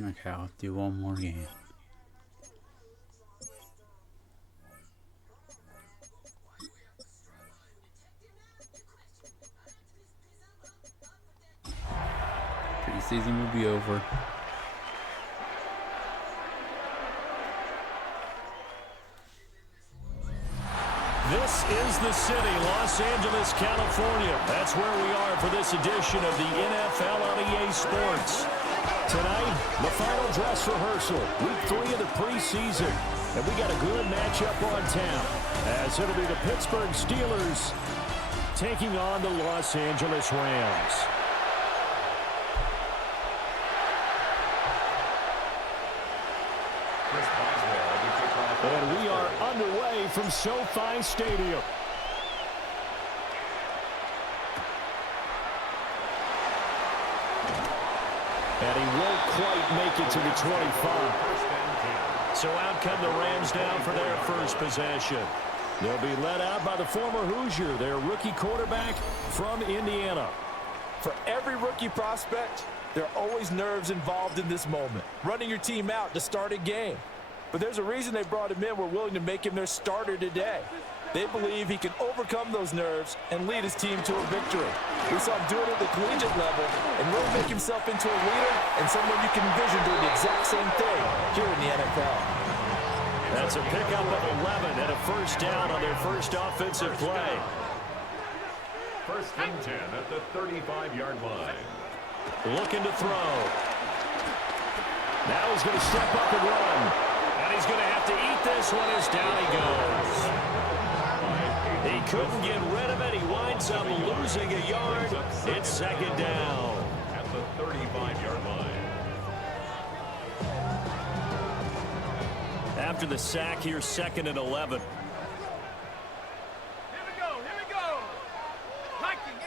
Okay, I'll do one more game. Preseason will be over. This is the city, Los Angeles, California. That's where we are for this edition of the NFL on EA Sports. Tonight, the final dress rehearsal, week 3 of the preseason. And we got a good matchup on tap, as it'll be the Pittsburgh Steelers taking on the Los Angeles Rams. And we are underway from SoFi Stadium. And he won't quite make it to the 25. So out come the Rams down for their first possession. They'll be led out by the former Hoosier, their rookie quarterback from Indiana. For every rookie prospect, there are always nerves involved in this moment. Running your team out to start a game. But there's a reason they brought him in. We're willing to make him their starter today. They believe he can overcome those nerves and lead his team to a victory. We saw him do it at the collegiate level and really make himself into a leader and someone you can envision doing the exact same thing here in the NFL. That's a pickup of 11 and a first down on their first offensive play. First and 10 at the 35-yard line. Looking to throw. Now he's going to step up and run. And he's going to have to eat this one as down he goes. He couldn't get rid of it. He winds up losing a yard. It's second down. At the 35-yard line. After the sack, here's second and 11. Here we go. Viking 18.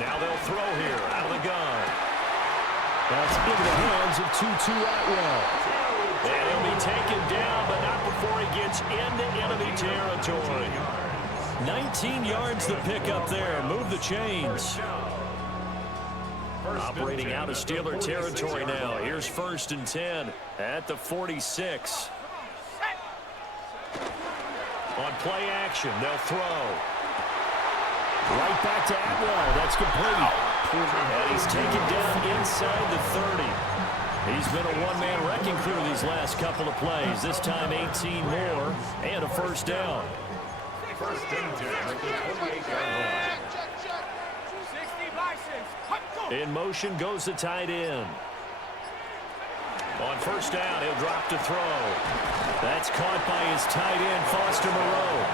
Now they'll throw here out of the gun. That's into the hands of Tutu Atwell. And he'll be taken down, but not before he gets into enemy territory. 19 yards to pick up there. Move the chains. Operating out of Steeler territory now. Here's first and 10 at the 46. On play action, they'll throw. Right back to Atwell. That's complete. And he's taken down inside the 30. He's been a one-man wrecking crew these last couple of plays. This time 18 more and a first down. First and 10 at the 28-yard line. In motion goes the tight end. On first down, he'll drop to throw. That's caught by his tight end, Foster Moreau.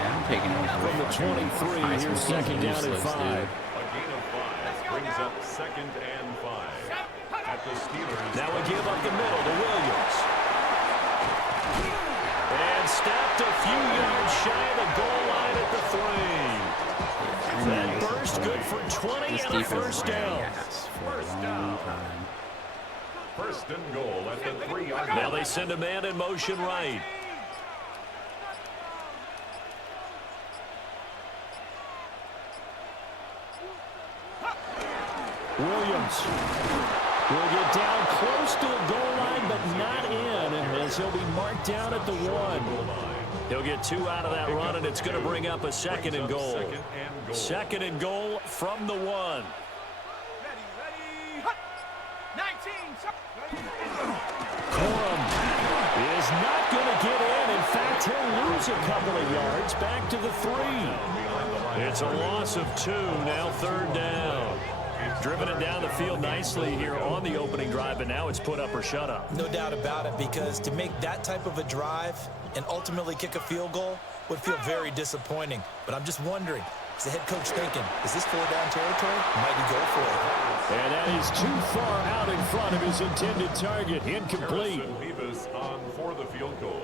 Yeah, I'm taking over. From the 23, here's second down and 5. A gain of 5 brings up second and 5. At the Steelers. Now we give up the middle to Williams. And stopped a few yards shy of the goal line at the 3. That burst good for 20 and a first down. First down. First and goal at the 3-yard line. Now they send a man in motion right. Williams will get down close to the goal line, but not in, as he'll be marked down at the 1. He'll get 2 out of that run, and it's going to bring up a second and goal. Second and goal from the 1. Ready. 19. Corum is not going to get in. In fact, he'll lose a couple of yards back to the 3. It's a loss of 2, now third down. Driven it down the field nicely here on the opening drive, and now it's put up or shut up. No doubt about it, because to make that type of a drive and ultimately kick a field goal would feel very disappointing. But I'm just wondering, is the head coach thinking, is this 4-down territory? Might he go for it? And that is too far out in front of his intended target. Incomplete. Davis on for the field goal.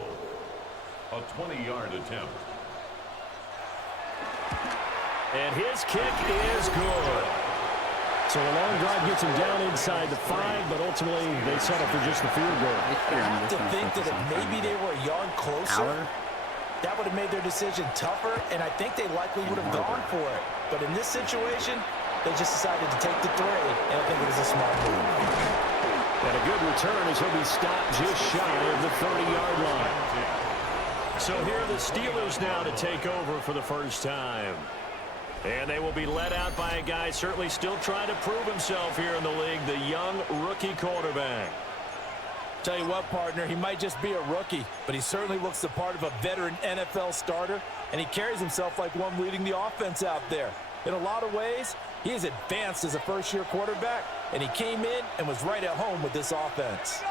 A 20-yard attempt. And his kick is good. So a long drive gets him down inside the 5, but ultimately they settle for just the field goal. I have to think that if maybe they were a yard closer, that would have made their decision tougher, and I think they likely would have gone for it. But in this situation, they just decided to take the 3, and I think it was a smart move. And a good return as he'll be stopped just shy of the 30-yard line. So here are the Steelers now to take over for the first time. And they will be led out by a guy certainly still trying to prove himself here in the league, the young rookie quarterback. Tell you what, partner, he might just be a rookie, but he certainly looks the part of a veteran NFL starter, and he carries himself like one leading the offense out there. In a lot of ways, he is advanced as a first-year quarterback, and he came in and was right at home with this offense.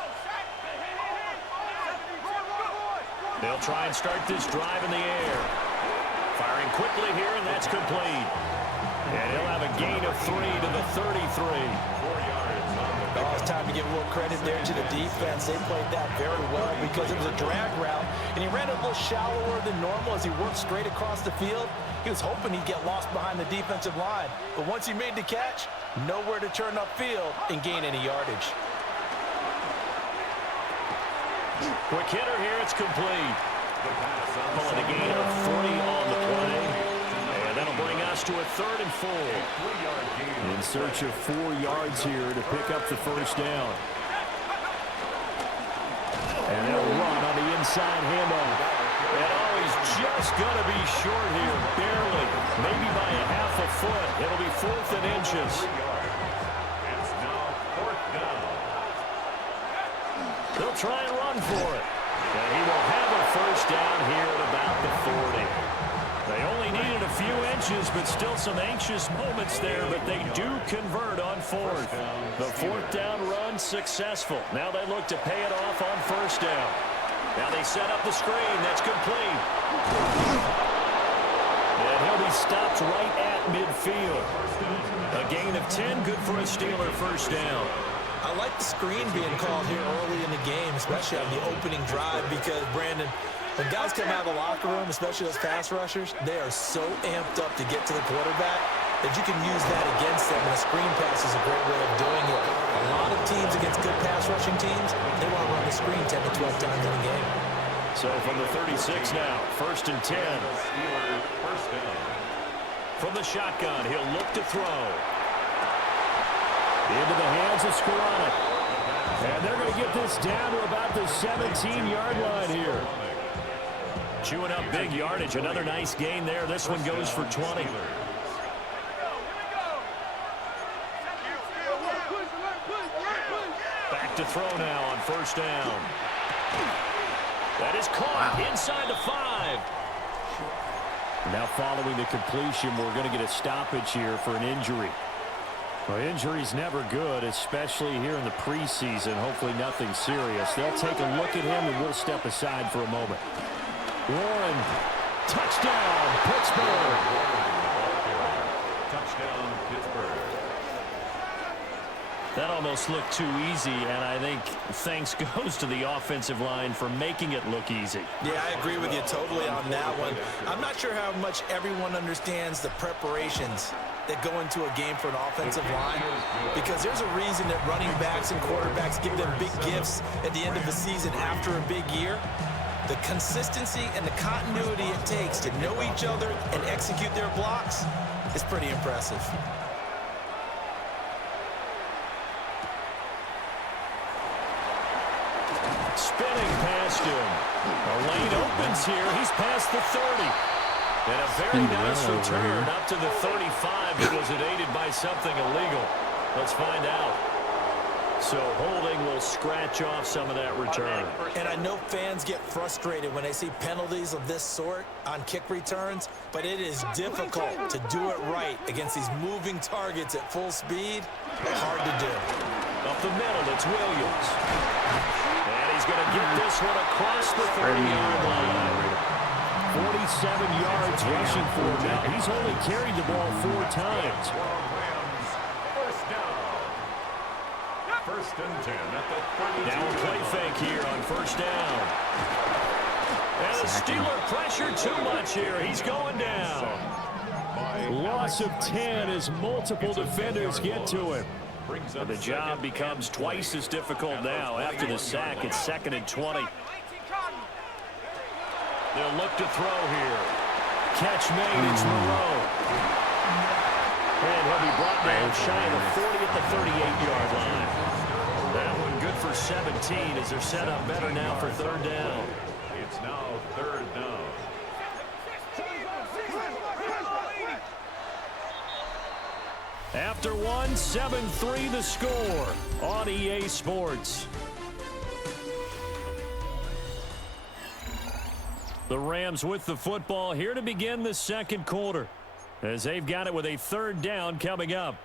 They'll try and start this drive in the air. Firing quickly here, and that's complete. And he'll have a gain of 3 to the 33. 4 yards on the Oh, it's time to give a little credit there to the defense. They played that very well because it was a drag route, and he ran a little shallower than normal as he worked straight across the field. He was hoping he'd get lost behind the defensive line, but once he made the catch, nowhere to turn upfield and gain any yardage. Quick hitter here, it's complete. Calling a gain of 40 on the play. And that'll bring us to a 3rd and 4. In search of 4 yards here to pick up the first down. And they'll run on the inside handoff. And he's just going to be short here, barely. Maybe by a half a foot. It'll be 4th and inches. It's now 4th down. They'll try and run for it. And he will have a first down here at about the 40. They only needed a few inches, but still some anxious moments there, but they do convert on 4th. The 4th down run successful. Now they look to pay it off on 1st down. Now they set up the screen. That's complete. And he'll be stopped right at midfield. A gain of 10, good for a Steeler first down. I like the screen being called here early in the game, especially on the opening drive, because, Brandon, when guys come out of the locker room, especially those pass rushers, they are so amped up to get to the quarterback that you can use that against them, and a screen pass is a great way of doing it. A lot of teams against good pass rushing teams, they want to run the screen 10 to 12 times in a game. So from the 36 now, 1st and 10. Steelers first down. From the shotgun, he'll look to throw. Into the hands of Skoranek. And they're going to get this down to about the 17-yard line here. Chewing up big yardage. Another nice gain there. This one goes for 20. Back to throw now on 1st down. That is caught inside the 5. Now following the completion, we're going to get a stoppage here for an injury. Well, injury's never good, especially here in the preseason. Hopefully nothing serious. They'll take a look at him, and we'll step aside for a moment. Warren, touchdown, Pittsburgh. Touchdown, Pittsburgh. That almost looked too easy, and I think thanks goes to the offensive line for making it look easy. Yeah, I agree with you totally on that one. I'm not sure how much everyone understands the preparations that go into a game for an offensive line, because there's a reason that running backs and quarterbacks give them big gifts at the end of the season after a big year. The consistency and the continuity it takes to know each other and execute their blocks is pretty impressive. Spinning past him. A lane opens here. He's past the 30. And a very nice return up to the 35. It was aided by something illegal. Let's find out. So holding will scratch off some of that return. And I know fans get frustrated when they see penalties of this sort on kick returns, but it is difficult to do it right against these moving targets at full speed. Hard to do. Up the middle, it's Williams. And he's going to get this one across the 30-yard line. 47 yards rushing for him. Now, he's only carried the ball 4 times. First down. 1st and 10 at the 32. Now a play fake here on 1st down. And the Steeler pressure too much here. He's going down. Loss of 10 as multiple defenders get to him. And the job becomes twice as difficult now. After the sack, it's 2nd and 20. They'll look to throw here. Catch made, it's Moreau. And he'll be brought down shy of the 40 at the 38-yard line. That one good for 17 as they're set up better now for third down. It's now third down. After one, 7-3 the score on EA Sports. The Rams with the football here to begin the second quarter, as they've got it with a third down coming up.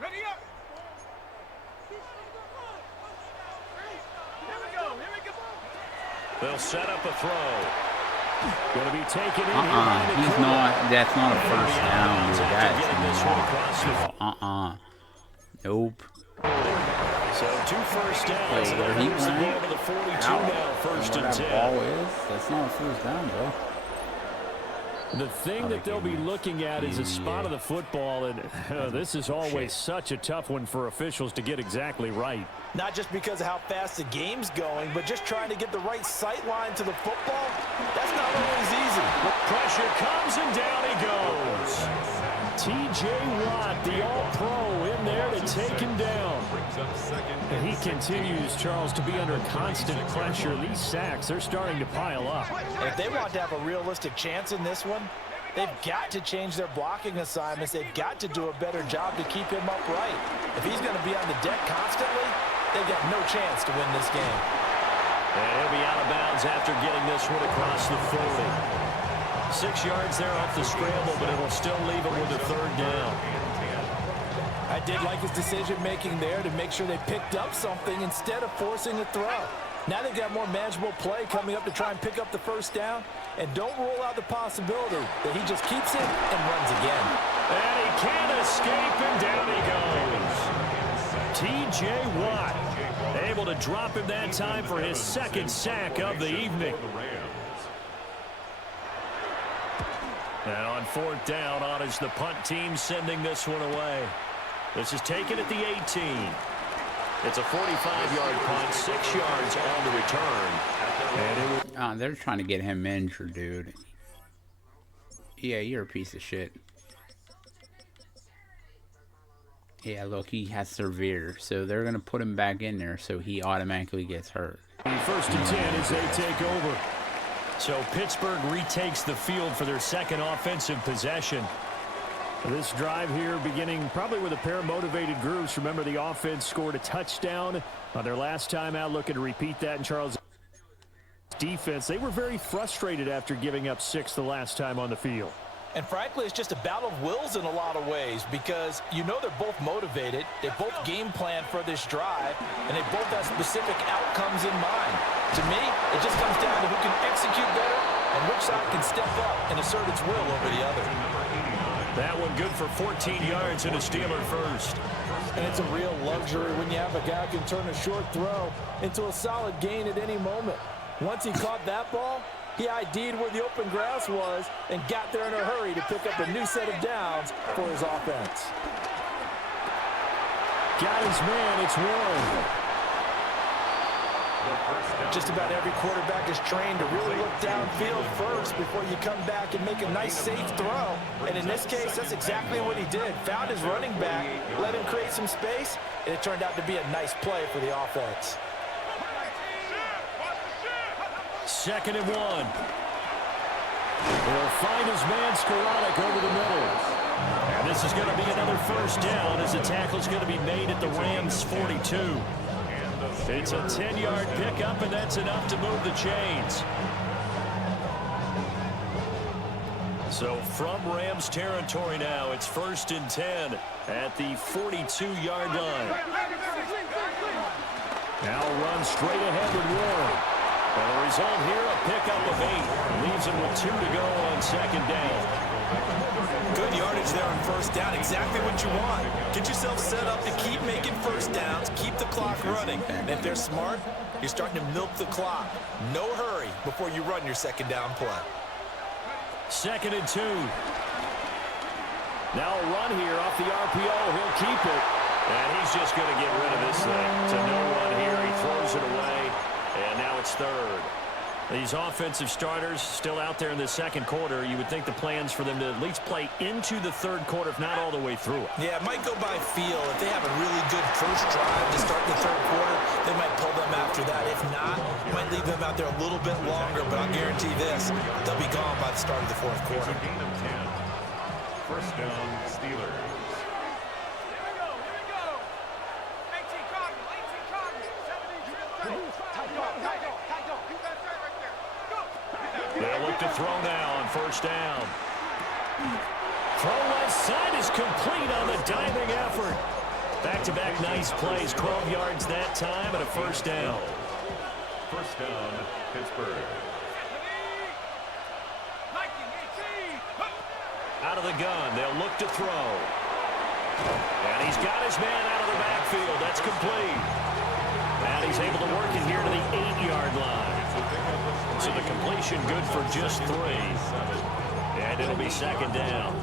Ready up. Here we go. Here we go. They'll set up a throw. Going to be taken in. He's not. That's not a first down, dude. That's not. Nope. So 2 first downs. Wait, where he Moves the went? ball to the 42 now, first and Where 10. that ball is? That's not a first down, bro. The thing that they'll be looking at is a spot of the football, and this is always such a tough one for officials to get exactly right. Not just because of how fast the game's going, but just trying to get the right sight line to the football. That's not always easy. Pressure comes, and down he goes. T.J. Watt, the All-Pro, in there to take him down. Brings up second. And he continues, Charles, to be under constant pressure. These sacks, they're starting to pile up. If they want to have a realistic chance in this one, they've got to change their blocking assignments. They've got to do a better job to keep him upright. If he's going to be on the deck constantly, they've got no chance to win this game. And he'll be out of bounds after getting this one across the 40. 6 yards there off the scramble, but it'll still leave it with a third down. I did like his decision-making there to make sure they picked up something instead of forcing a throw. Now they've got more manageable play coming up to try and pick up the first down, and don't rule out the possibility that he just keeps it and runs again. And he can't escape, and down he goes. T.J. Watt able to drop him that time for his second sack of the evening. And on fourth down, on is the punt team sending this one away. This is taken at the 18. It's a 45-yard punt, 6 yards on the return. And They're trying to get him injured, dude. Yeah, you're a piece of shit. Yeah, look, he has severe, so they're going to put him back in there so he automatically gets hurt. First and 10 as they take over. So Pittsburgh retakes the field for their second offensive possession. This drive here beginning probably with a pair of motivated groups. Remember, the offense scored a touchdown on their last time out, looking to repeat that in Charles' defense. They were very frustrated after giving up 6 the last time on the field. And frankly, it's just a battle of wills in a lot of ways because you know they're both motivated, they both game plan for this drive, and they both have specific outcomes in mind. To me, it just comes down to who can execute better and which side can step up and assert its will over the other. That one good for 14 yards and a Steeler first. And it's a real luxury when you have a guy who can turn a short throw into a solid gain at any moment. Once he caught that ball, he ID'd where the open grass was and got there in a hurry to pick up a new set of downs for his offense. Got his man, it's Warren. Just about every quarterback is trained to really look downfield first before you come back and make a nice, safe throw. And in this case, that's exactly what he did. Found his running back, let him create some space, and it turned out to be a nice play for the offense. 2nd and 1. He'll find his man Skoranek over the middle. And this is going to be another first down as the tackle's going to be made at the Rams' 42. It's a 10-yard pickup, and that's enough to move the chains. So from Rams territory now, it's 1st and 10 at the 42-yard line. Now run straight ahead with Warren. And the result here, a pickup of 8. Leaves him with 2 to go on 2nd down. Good yardage there on first down. Exactly what you want. Get yourself set up to keep making first downs, keep the clock running. And if they're smart, you're starting to milk the clock. No hurry before you run your 2nd down play. 2nd and 2. Now a run here off the RPO. He'll keep it. And he's just going to get rid of this thing. To no run here. He throws it away. And now it's 3rd. These offensive starters still out there in the second quarter. You would think the plans for them to at least play into the third quarter, if not all the way through it. Yeah, it might go by feel. If they have a really good first drive to start the third quarter, they might pull them after that. If not, might leave them out there a little bit longer, but I'll guarantee this, they'll be gone by the start of the fourth quarter. It's a gain of 10. First down, Steelers. Here we go. 18 Cardinals. 18 Cardinals. 70. You got that right there. Go. They'll look to throw now on first down. Throw left side is complete on the diving effort. Back-to-back nice plays. 12 yards that time and a first down. First down, Pittsburgh. Out of the gun, they'll look to throw. And he's got his man out of the backfield. That's complete. And he's able to work it here to the 8-yard line. So the completion good for just 3. And it'll be second down.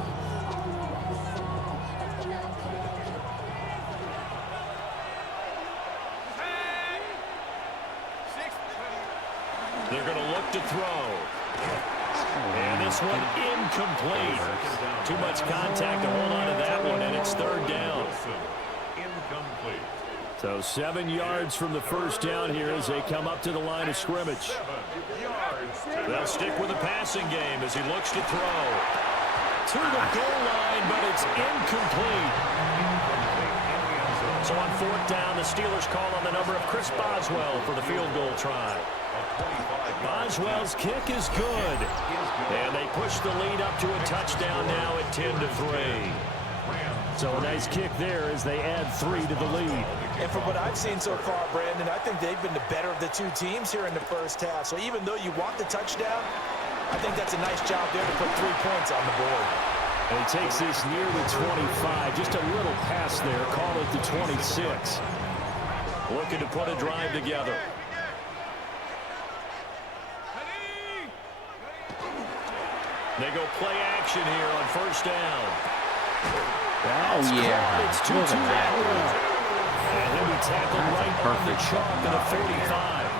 They're going to look to throw. And this one incomplete. Too much contact to hold on to that one, and it's third down. Incomplete. So 7 yards from the first down here as they come up to the line of scrimmage. 7 yards. They'll stick with the passing game as he looks to throw. To the goal line, but it's incomplete. So on fourth down, the Steelers call on the number of Chris Boswell for the field goal try. Boswell's kick is good. And they push the lead up to a touchdown now at 10-3. So a nice kick there as they add 3 to the lead. And from what I've seen so far, Brandon, I think they've been the better of the two teams here in the first half. So even though you want the touchdown, I think that's a nice job there to put 3 points on the board. And he takes this near the 25. Just a little pass there. Call it the 26. Looking to put a drive together. They go play action here on first down. Oh, yeah. It's 2-2 Look at that. And he'll be tackled right on the Perfect. chalk at the 45.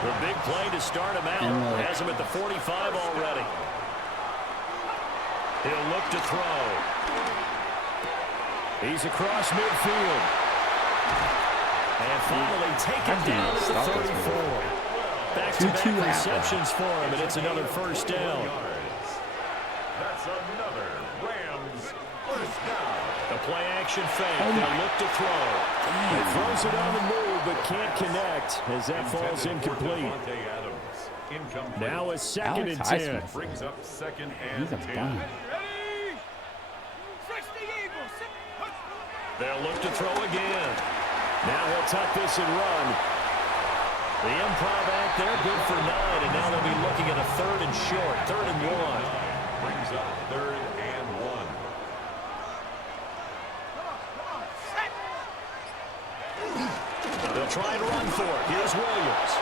The big play to start him out. Has him at the 45 already. He'll look to throw. He's across midfield. And finally taken down at the 34. Back-to-back receptions for him, and it's another first down. That's another Rams first down. The play-action fake. They'll look to throw. He throws it on the move, but can't connect as that falls incomplete. Now a second and 10. Brings up second and He's a 10. bum. Ready? 60 Eagles. They'll look to throw again. Now he'll tuck this and run. The improv act there, good for 9, and now they'll be looking at a third and short, 3rd and 1. Brings up 3rd and 1. They'll try and run for it. Here's Williams.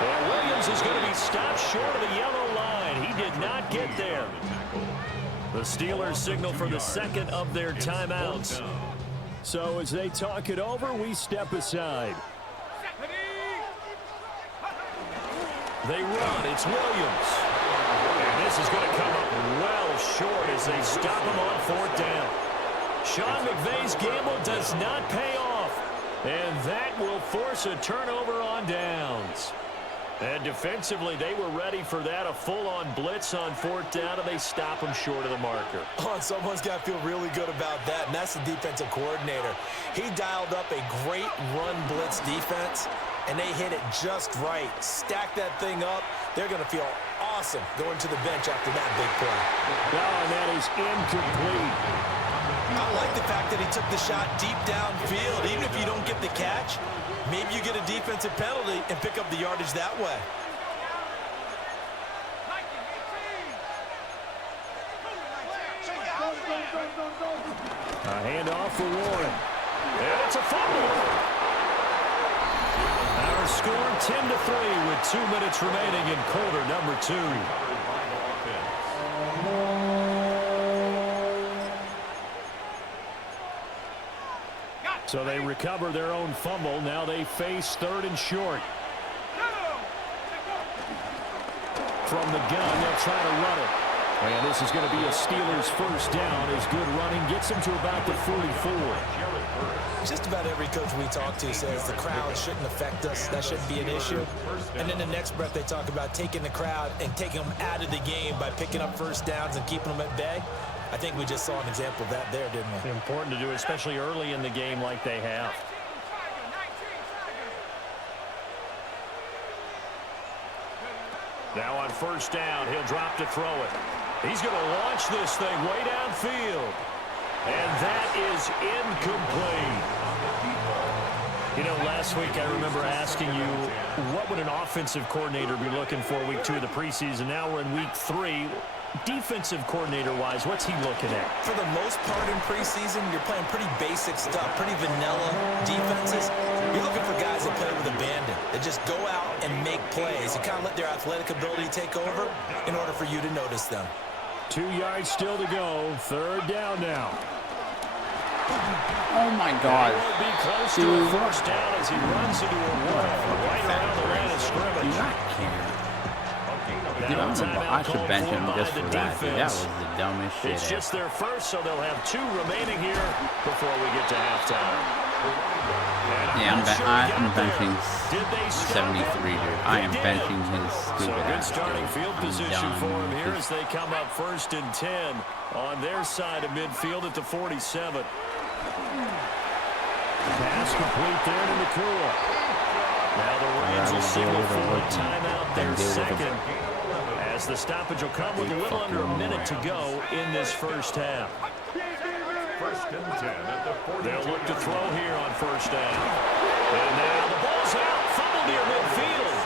And Williams is going to be stopped short of the yellow line. He did not get there. The Steelers signal for the second of their timeouts. So as they talk it over, we step aside. They run. It's Williams. And this is going to come up well short as they stop him on 4th down. Sean McVay's gamble does not pay off. And that will force a turnover on downs. And defensively, they were ready for that, a full-on blitz on 4th down, and they stop him short of the marker. Oh, someone's got to feel really good about that, and that's the defensive coordinator. He dialed up a great run blitz defense, and they hit it just right. Stack that thing up. They're going to feel awesome going to the bench after that big play. Oh, and that is incomplete. I like the fact that he took the shot deep downfield. Even if you don't get the catch, maybe you get a defensive penalty and pick up the yardage that way. A handoff for Warren. And it's a fumble. Our score 10-3 with 2 minutes remaining in quarter number 2. So they recover their own fumble. Now they face 3rd and short. from the gun. They'll try to run it. And this is going to be a Steelers first down as good running gets them to about the 44. Just about every coach we talk to says the crowd shouldn't affect us. That shouldn't be an issue. And then the next breath they talk about taking the crowd and taking them out of the game by picking up first downs and keeping them at bay. I think we just saw an example of that there, didn't we? Important to do, especially early in the game like they have. Now on first down, he'll drop to throw it. He's going to launch this thing way downfield. And that is incomplete. You know, last week I remember asking you, what would an offensive coordinator be looking for week 2 of the preseason? Now we're in week 3. Defensive coordinator-wise, what's he looking at? For the most part in preseason, you're playing pretty basic stuff, pretty vanilla defenses. You're looking for guys that play with abandon, that just go out and make plays. You kind of let their athletic ability take over in order for you to notice them. 2 yards still to go. Third down now. Oh my God. Will be close to a first down as he runs into a wall right around the line of scrimmage. Dude, I should bench him just for that. Dude, that was the dumbest shit. It's just their first, so they'll have 2 remaining here before we get to halftime. Yeah, I'm benching 73, dude. I am benching his stupid good ass. starting field position for him here as they come up first and 10 on their side of midfield at the 47. Pass complete there to McCool. Now the Rams will signal for a timeout their second, as the stoppage will come with a little under a minute to go in this first half. First and 10 at the 40. They'll look to throw here on first down. And now the ball's out, fumbled near midfield.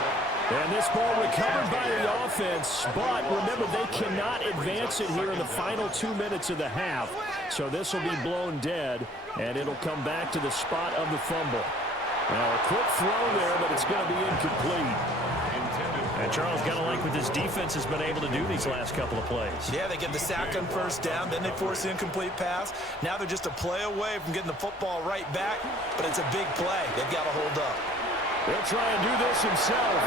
And this ball recovered by the offense, but remember, they cannot advance it here in the final 2 minutes of the half. So this will be blown dead, and it'll come back to the spot of the fumble. Now a quick throw there, but it's going to be incomplete. And Charles, got to like what this defense has been able to do these last couple of plays. Yeah, they get the sack on first down, then they force the incomplete pass. Now they're just a play away from getting the football right back, but it's a big play. They've got to hold up. He'll try and do this himself.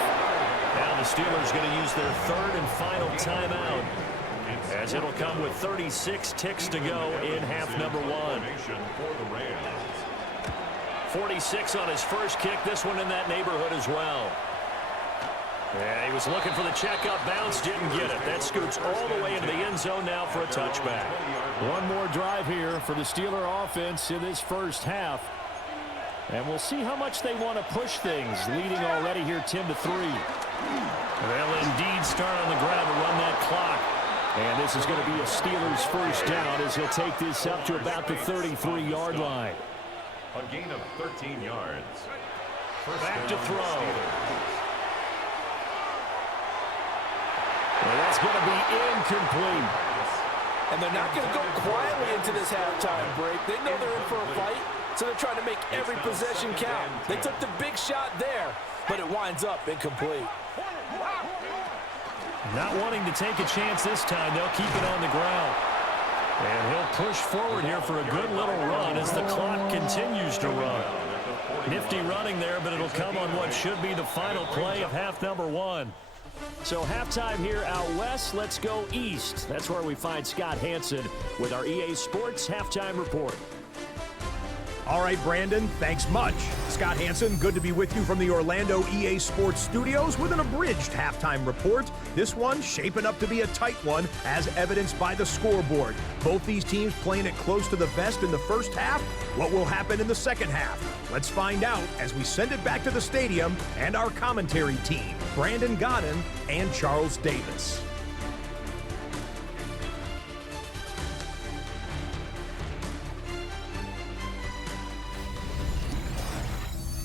Now the Steelers going to use their third and final timeout, as it'll come with 36 ticks to go in half number 1. 46 on his first kick, this one in that neighborhood as well. Yeah, he was looking for the checkup bounce, didn't get it. That scoots all the way into the end zone now for a touchback. One more drive here for the Steeler offense in this first half. And we'll see how much they want to push things, leading already here 10-3. They'll indeed start on the ground to run that clock. And this is going to be a Steelers first down as he'll take this up to about the 33-yard line. A gain of 13 yards. Back to throw. Well, that's going to be incomplete. And they're not going to go quietly into this halftime break. They know they're in for a fight, so they're trying to make every possession count. They took the big shot there, but it winds up incomplete. Not wanting to take a chance this time, they'll keep it on the ground. And he'll push forward here for a good little run as the clock continues to run. Nifty running there, but it'll come on what should be the final play of half number 1. So halftime here out west, let's go east. That's where we find Scott Hansen with our EA Sports Halftime Report. All right, Brandon, thanks much. Scott Hansen, good to be with you from the Orlando EA Sports Studios with an abridged halftime report. This one shaping up to be a tight one, as evidenced by the scoreboard. Both these teams playing it close to the vest in the first half. What will happen in the second half? Let's find out as we send it back to the stadium and our commentary team, Brandon Godden and Charles Davis.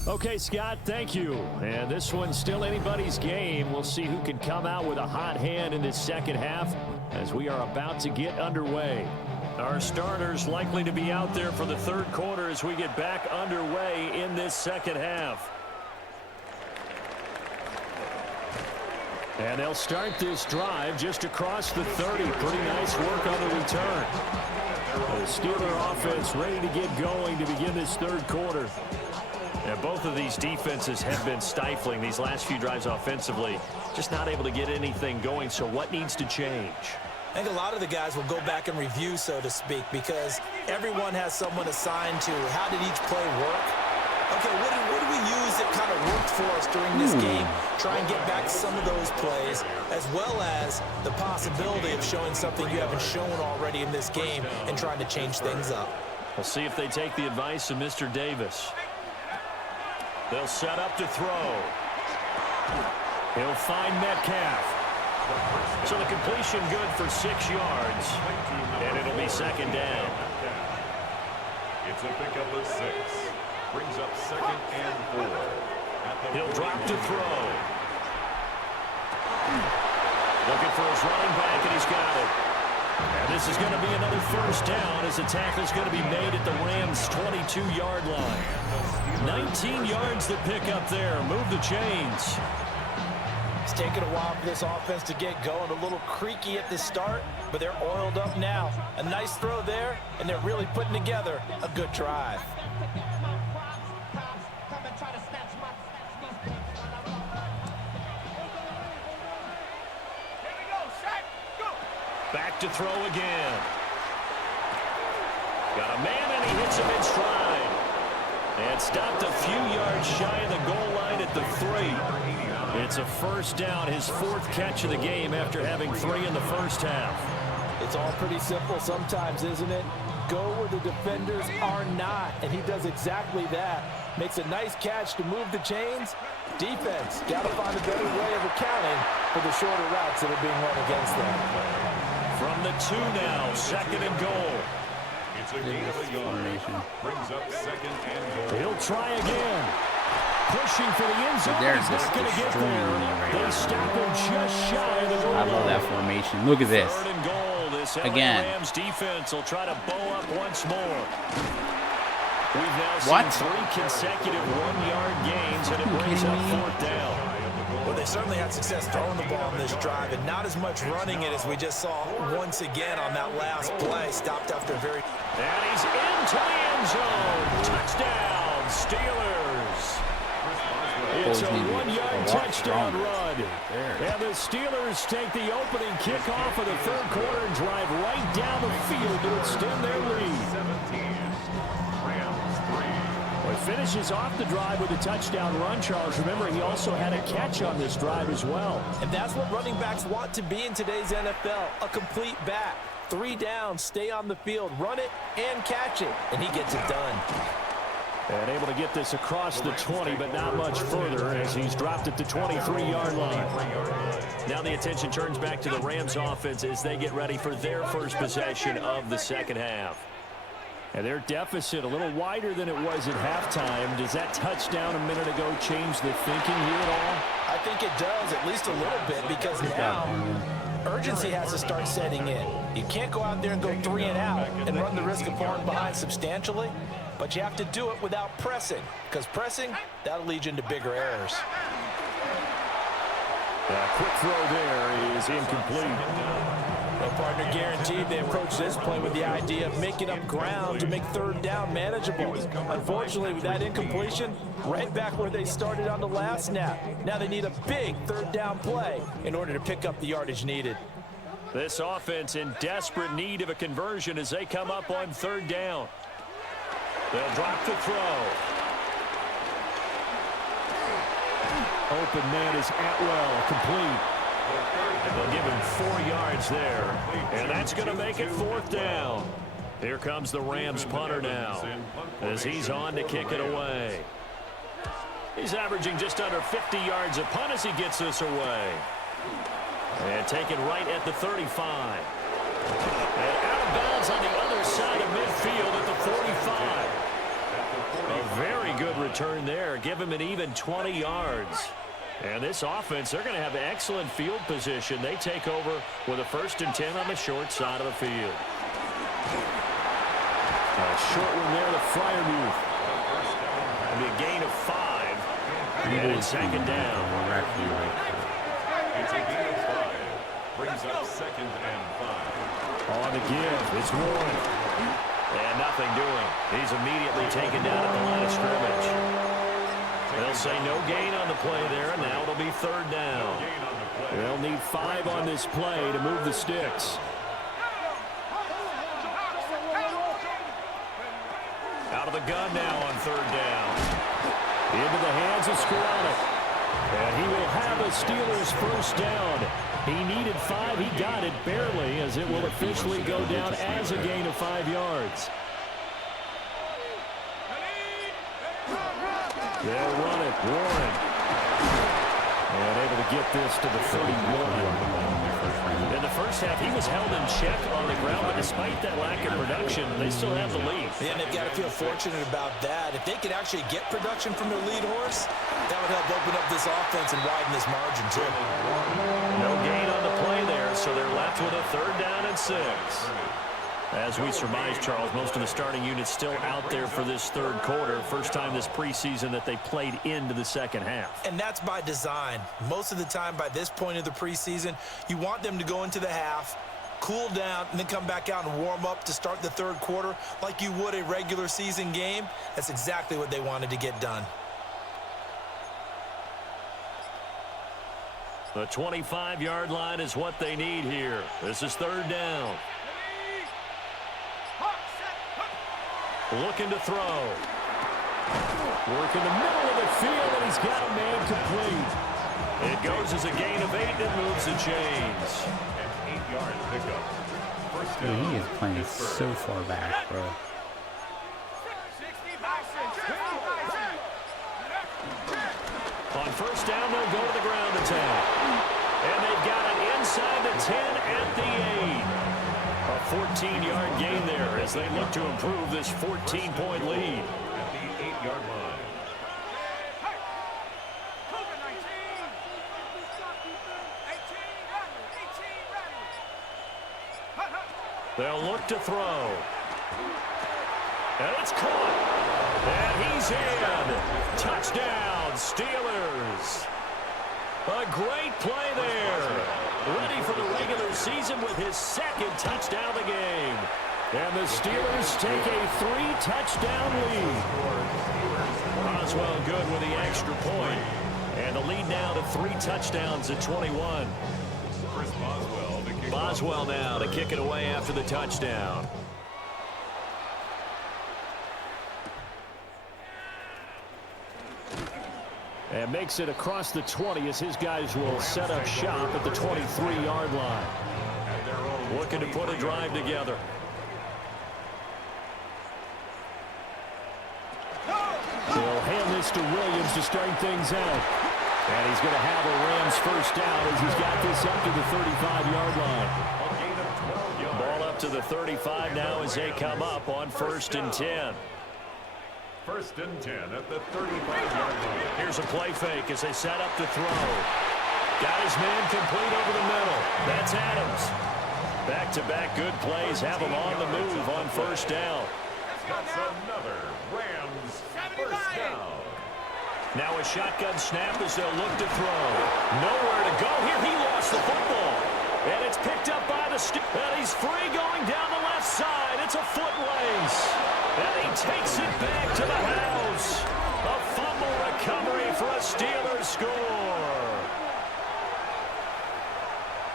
Okay, Scott, thank you. And this one's still anybody's game. We'll see who can come out with a hot hand in this second half as we are about to get underway. Our starters likely to be out there for the third quarter as we get back underway in this second half. And they'll start this drive just across the 30. Pretty nice work on the return. The Steeler offense ready to get going to begin this third quarter. Yeah, both of these defenses have been stifling these last few drives offensively. Just not able to get anything going, so what needs to change? I think a lot of the guys will go back and review, so to speak, because everyone has someone assigned to how did each play work. Okay, what did we use that kind of worked for us during this game? Try and get back some of those plays, as well as the possibility of showing something you haven't shown already in this game and trying to change things up. We'll see if they take the advice of Mr. Davis. They'll set up to throw. He'll find Metcalf. So the completion good for 6 yards, and it'll be second down. It's a pickup of 6. Brings up 2nd and 4. He'll drop to throw. Looking for his running back, and he's got it. And this is going to be another first down as the tackle's going to be made at the Rams' 22-yard line. 19 yards to pick up there. Move the chains. It's taken a while for this offense to get going. A little creaky at the start, but they're oiled up now. A nice throw there, and they're really putting together a good drive. Back to throw again. Got a man, and he hits him in stride. And stopped a few yards shy of the goal line at the 3. It's a first down, his 4th catch of the game after having 3 in the first half. It's all pretty simple sometimes, isn't it? Go where the defenders are not, and he does exactly that. Makes a nice catch to move the chains. Defense, got to find a better way of accounting for the shorter routes that are being run against them. From the 2 now, 2nd and goal. It's a gain of a yard. Brings up 2nd and goal. He'll try again. Pushing for the end zone. They're He's just not going to get destroying there. me right They now. stop him just shy of the goal line. I love that formation. Look at this. 3rd and goal. This LA Again. Rams defense will try to bow up once more. We've now seen What? 3 consecutive 1-yard gains, and it brings up 4th down. Well, they certainly had success throwing the ball on this drive, and not as much running it as we just saw once again on that last play. Stopped after a very... And he's into the end zone. Touchdown, Steelers. It's a 1-yard touchdown run. And the Steelers take the opening kickoff of the 3rd quarter and drive right down the field to extend their lead. Well, he finishes off the drive with a touchdown run, Charles. Remember, he also had a catch on this drive as well. And that's what running backs want to be in today's NFL, a complete back. 3 down, stay on the field, run it, and catch it. And he gets it done. And able to get this across the 20, but not much further as he's dropped at the 23-yard line. Now the attention turns back to the Rams offense as they get ready for their first possession of the second half. And their deficit a little wider than it was at halftime. Does that touchdown a minute ago change the thinking here at all? I think it does, at least a little bit, because now urgency has to start setting in. You can't go out there and go 3 and out and run the risk of falling behind substantially, but you have to do it without pressing, because pressing, that'll lead you into bigger errors. Quick throw there is incomplete. Well, partner, guaranteed they approach this play with the idea of making up ground to make 3rd down manageable. Unfortunately, with that incompletion, right back where they started on the last snap. Now they need a big 3rd down play in order to pick up the yardage needed. This offense in desperate need of a conversion as they come up on 3rd down. They'll drop the throw. Open man is Atwell, complete. They'll give him 4 yards there, and that's going to make it 4th down. Here comes the Rams punter now as he's on to kick it away. He's averaging just under 50 yards a punt as he gets this away. And taken right at the 35. And out of bounds on the other side of midfield at the 45. A very good return there. Give him an even 20 yards. And this offense, they're going to have excellent field position. They take over with a 1st and 10 on the short side of the field. A short one there to Freiermuth. It'll be a gain of 5. And it's 2nd down. It's a gain of 5. Brings up 2nd and 5. On the give, it's Warren. And nothing doing. He's immediately taken down at the line of scrimmage. They'll say no gain on the play there, and now it'll be third down. They'll need 5 on this play to move the sticks. Out of the gun now on third down. Into the hands of Skoranek. And he will have a Steelers first down. He needed 5. He got it barely, as it will officially go down as a gain of 5 yards. They'll run it. Warren. And able to get this to the 31. In the first half, he was held in check on the ground, but despite that lack of production, they still have the lead. Yeah, and they've got to feel fortunate about that. If they could actually get production from their lead horse, that would help open up this offense and widen this margin, too. No gain on the play there, so they're left with a third down and 6. As we surmise, Charles, most of the starting units still out there for this third quarter. First time this preseason that they played into the second half. And that's by design. Most of the time by this point of the preseason, you want them to go into the half, cool down, and then come back out and warm up to start the third quarter like you would a regular season game. That's exactly what they wanted to get done. The 25-yard line is what they need here. This is third down. Looking to throw. Work in the middle of the field, and he's got a man complete. It goes as a gain of 8 and moves the chains. An 8-yard pickup. First Dude, down. he is playing so far back, bro. On first down, they'll go to the ground attack. And they've got it inside the 10 at the 8. A 14-yard gain there as they look to improve this 14-point lead. At the 8-yard line. They'll look to throw. And it's caught. And he's in. Touchdown, Steelers. A great play there. Ready for the regular season with his second touchdown of the game. And the Steelers take a 3-touchdown lead. Boswell good with the extra point. And the lead now to 3 touchdowns at 21. Chris Boswell to kick Boswell now to kick it away after the touchdown. And makes it across the 20 as his guys will set up shop at the 23-yard line. Looking to put a drive together. They'll hand this to Williams to start things out. And he's going to have a Rams first down as he's got this up to the 35-yard line. Ball up to the 35 now as they come up on 1st and 10. 1st and 10 at the 35-yard line. Here's a play fake as they set up to throw. Got his man complete over the middle. That's Adams. Back-to-back good plays have him on the move on 1st down. That's another Rams first down. Now a shotgun snap as they'll look to throw. Nowhere to go here. He lost the football. And it's picked up by the Steelers. And he's free going down the left side. It's a foot race. And he takes it back to the house. A fumble recovery for a Steelers score.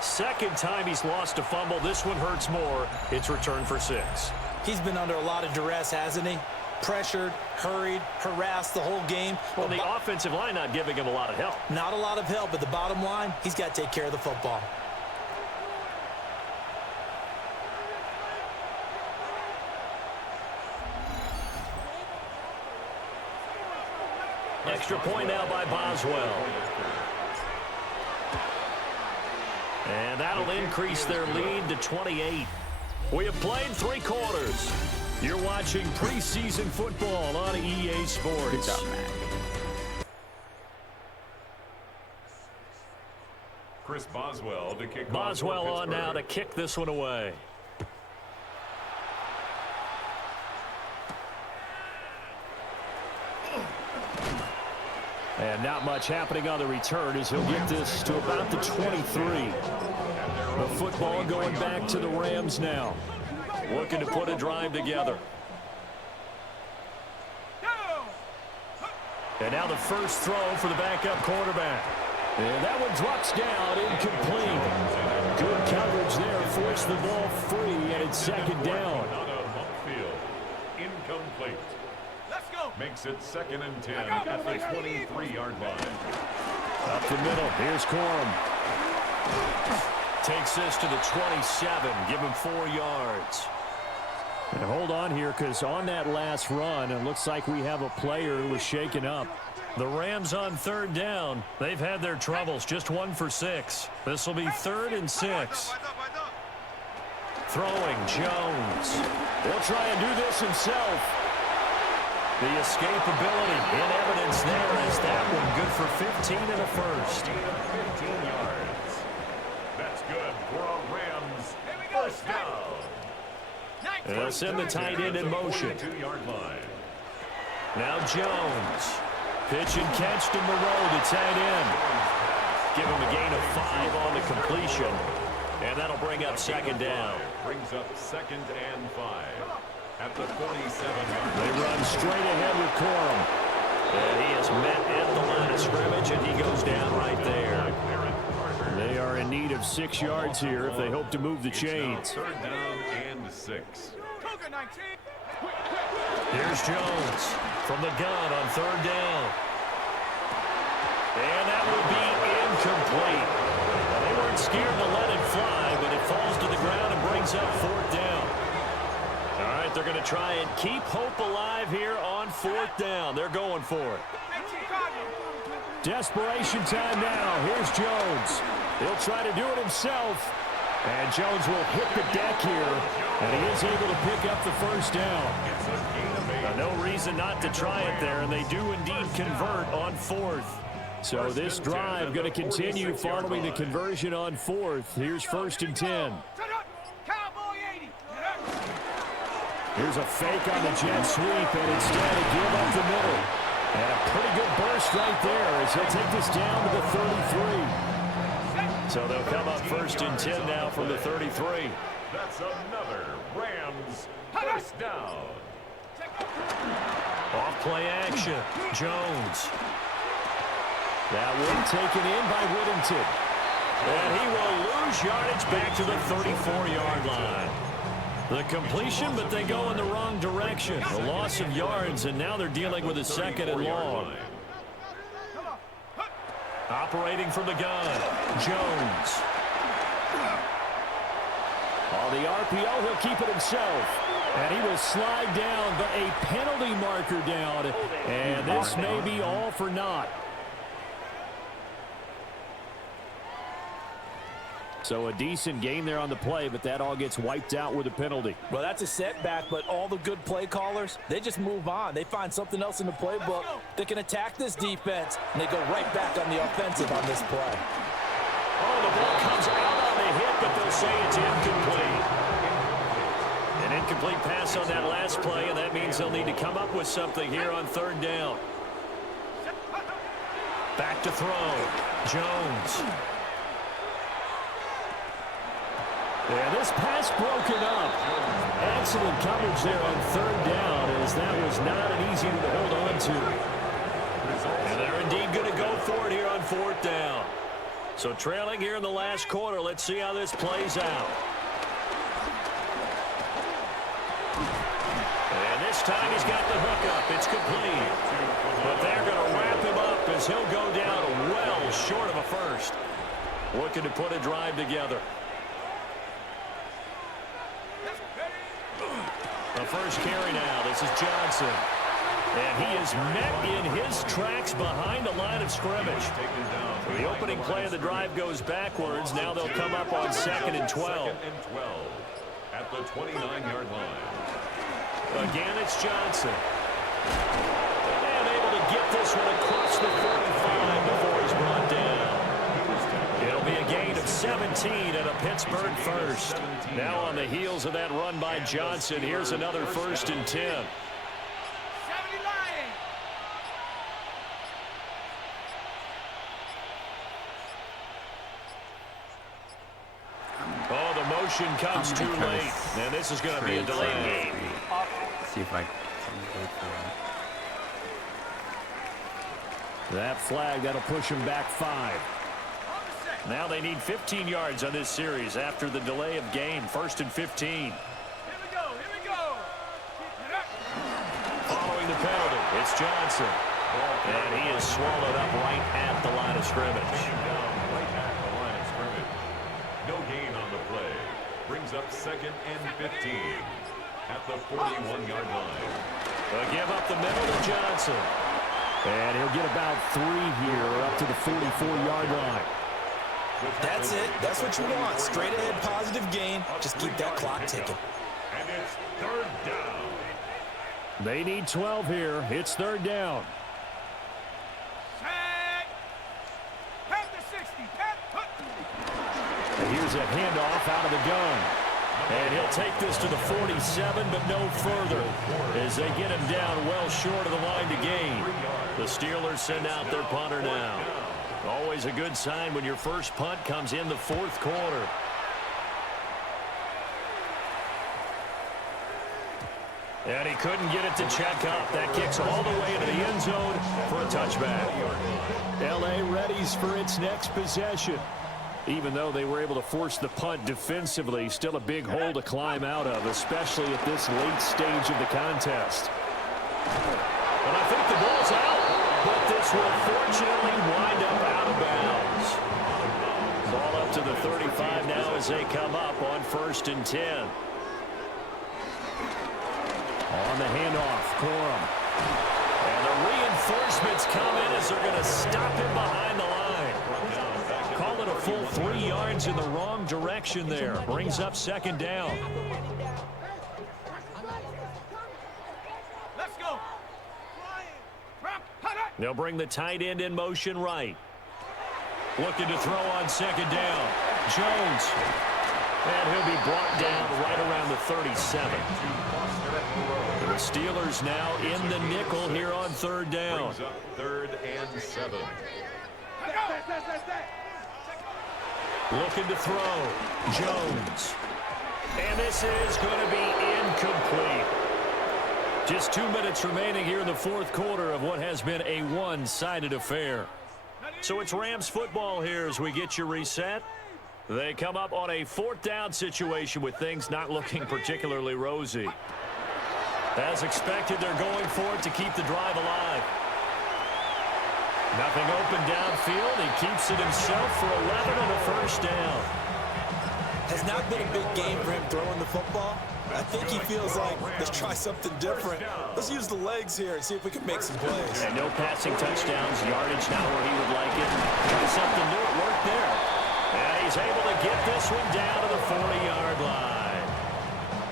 Second time he's lost a fumble. This one hurts more. It's returned for 6. He's been under a lot of duress, hasn't he? Pressured, hurried, harassed the whole game. Well, the offensive line not giving him a lot of help. Not a lot of help, but the bottom line, he's got to take care of the football. Extra point now by Boswell. And that'll increase their lead to 28. We have played 3 quarters. You're watching preseason football on EA Sports. Good job, Mac. Chris Boswell to kick Boswell off on now to kick this one away. And not much happening on the return as he'll get this to about the 23. The football going back to the Rams now. Looking to put a drive together. And now the first throw for the backup quarterback. And that one drops down, incomplete. Good coverage there, forced the ball free, and it's second down. Incomplete. Let's go. Makes it 2nd and 10 at the 23-yard line. Up the middle, here's Corum. Takes this to the 27, give him 4 yards. And hold on here, because on that last run, it looks like we have a player who was shaken up. The Rams on 3rd down. They've had their troubles, just 1 for 6. This will be 3rd and 6. Throwing, Jones. He'll try and do this himself. The escapability in evidence there is that one good for 15 and a first. 15 yards. That's good for a Rams first down. They'll send the tight end in motion. 42-yard line. Now Jones. Pitch and catch to Moreau, the tight end. Give him a gain of 5 on the completion. And that'll bring up 2nd down. Brings up 2nd and 5 at the 47-yard line. They run straight ahead with Corum. And he is met at the line of scrimmage, and he goes down right there. They are in need of 6 yards here if they hope to move the chains. 3rd down and 6. Here's Jones from the gun on 3rd down. And that will be incomplete. They weren't scared to let it fly, but it falls to the ground and brings up 4th down. All right, they're going to try and keep hope alive here on 4th down. They're going for it. Desperation time now. Here's Jones. He'll try to do it himself. And Jones will hit the deck here. And he is able to pick up the first down. No reason not to try it there, and they do indeed convert on 4th. So this drive going to continue following the conversion on 4th. Here's 1st and 10. Here's a fake on the jet sweep, and instead a give up the middle. And a pretty good burst right there as he'll take this down to the 33. So they'll come up 1st and 10 now from the 33. That's another Rams first down. Off play action. Jones. That one taken in by Whittington. And he will lose yardage back to the 34-yard line. The completion, but they go in the wrong direction. The loss of yards, and now they're dealing with a 2nd and long. Operating from the gun, Jones. On the RPO, he'll keep it himself. And he will slide down, but a penalty marker down. And this may be all for naught. So a decent gain there on the play, but that all gets wiped out with a penalty. Well, that's a setback, but all the good play callers, they just move on. They find something else in the playbook that can attack this defense, and they go right back on the offensive on this play. Oh, the ball comes out on the hit, but they'll say it's incomplete. An incomplete pass on that last play, and that means they'll need to come up with something here on 3rd down. Back to throw. Jones. And this pass broken up. Excellent coverage there on 3rd down, as that was not an easy one to hold on to. And they're indeed going to go for it here on 4th down. So trailing here in the last quarter, let's see how this plays out. And this time he's got the hook up. It's complete. But they're going to wrap him up as he'll go down well short of a first. Looking to put a drive together. The first carry now. This is Johnson. And he is met in his tracks behind the line of scrimmage. The opening play of the drive goes backwards. Now they'll come up on 2nd and 12. At the 29-yard line. Again, it's Johnson. And able to get this one across the 45 before he's brought down. It'll be a gain of 17 and a Pittsburgh first. Now on the heels of that run by Johnson, here's another 1st and 10. Oh, the motion comes too late. And this is going to be a delay. See if I can wait for That flag, that'll push them back 5. Now they need 15 yards on this series after the delay of game. 1st and 15. Here we go. Following the penalty, it's Johnson. And he is swallowed up right at the line of scrimmage. Right at the line of scrimmage. No gain on the play. Brings up 2nd and 15 at the 41-yard line. They'll give up the middle to Johnson. And he'll get about 3 here up to the 44-yard line. That's it. That's what you want. Straight ahead, positive gain. Just keep that clock ticking. And it's 3rd down. They need 12 here. It's 3rd down. Set. Pat the 60. Pat. And here's a handoff out of the gun. And he'll take this to the 47, but no further as they get him down well short of the line to gain. The Steelers send out their punter now. Always a good sign when your first punt comes in the 4th quarter. And he couldn't get it to check up. That kicks all the way into the end zone for a touchback. L.A. readies for its next possession. Even though they were able to force the punt defensively, still a big hole to climb out of, especially at this late stage of the contest. And I think the ball's out, but this will fortunately wind up out of bounds. Ball up to the 35 now as they come up on 1st and 10. On the handoff, Corum. And the reinforcements come in as they're going to stop him behind the line. Call it a full 3 yards in the wrong direction there. Brings up 2nd down. Let's go. They'll bring the tight end in motion right. Looking to throw on 2nd down. Jones. And he'll be brought down right around the 37. The Steelers now in the nickel here on 3rd down. Brings up 3rd and 7. Looking to throw. Jones. And this is going to be incomplete. Just 2 minutes remaining here in the 4th quarter of what has been a one-sided affair. So it's Rams football here as we get you reset. They come up on a 4th down situation with things not looking particularly rosy. As expected, they're going for it to keep the drive alive. Nothing open downfield. He keeps it himself for 11 and a 1st down. Has not been a big game for him throwing the football. I think he feels like, let's try something different. Let's use the legs here and see if we can make some plays. And no passing touchdowns. Yardage not where he would like it. Try something new. It worked there. And he's able to get this one down to the 40-yard line.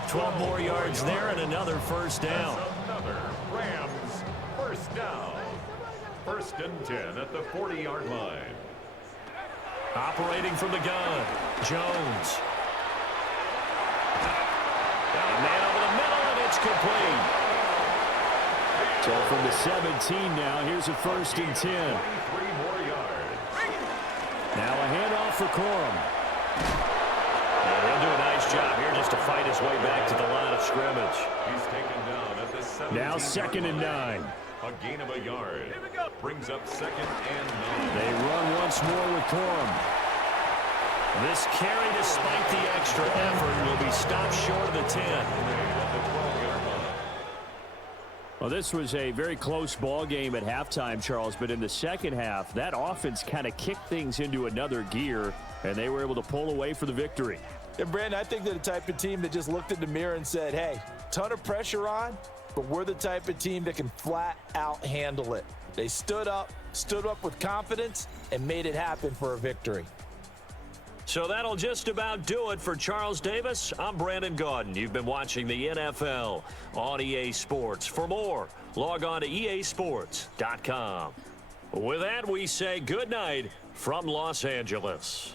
12 more yards there and another 1st down. Another Rams 1st down. 1st and 10 at the 40-yard line. Operating from the gun, Jones. And man over the middle, and it's complete. So from the 17 now, here's a 1st and 10. 3 more yards. Now a handoff for Corum. And he'll do a nice job here just to fight his way back to the line of scrimmage. He's taken down at the 17. Now 2nd and 9. A gain of a yard. Brings up 2nd and 9. They run once more with Corum. This carry, despite the extra effort, will be stopped short of the 10. Well, this was a very close ball game at halftime, Charles, but in the second half, that offense kind of kicked things into another gear, and they were able to pull away for the victory. And Brandon, I think they're the type of team that just looked in the mirror and said, hey, ton of pressure on, but we're the type of team that can flat out handle it. They stood up with confidence, and made it happen for a victory. So that'll just about do it for Charles Davis. I'm Brandon Gaudin. You've been watching the NFL on EA Sports. For more, log on to easports.com. With that, we say good night from Los Angeles.